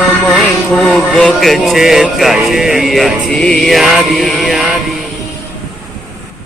আমায় খুব বকেছে তাই দিয়েছি আরি